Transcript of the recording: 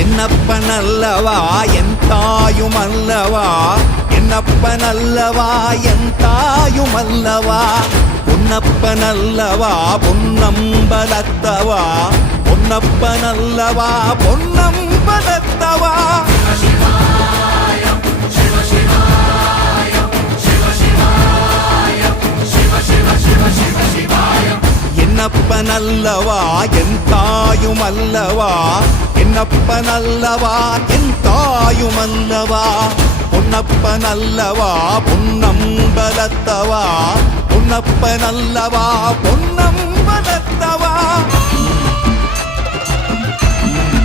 என்னப்பனல்லவா என் தாயுமல்லவா, என்னப்பனல்லவா என் தாயுமல்லவா, பொன்னப்பனல்லவா பொன்னம்பலத்தவா, பொன்னப்பனல்லவா பொன்னம்பலத்தவா. என்னப்பனல்லவா என் தாயுமல்லவா, என்னப்பனல்லவா என் தாயுமல்லவா, பொன்னப்பனல்லவா பொன்னம்பலத்தவா, பொன்னப்பனல்லவா பொன்னம்பல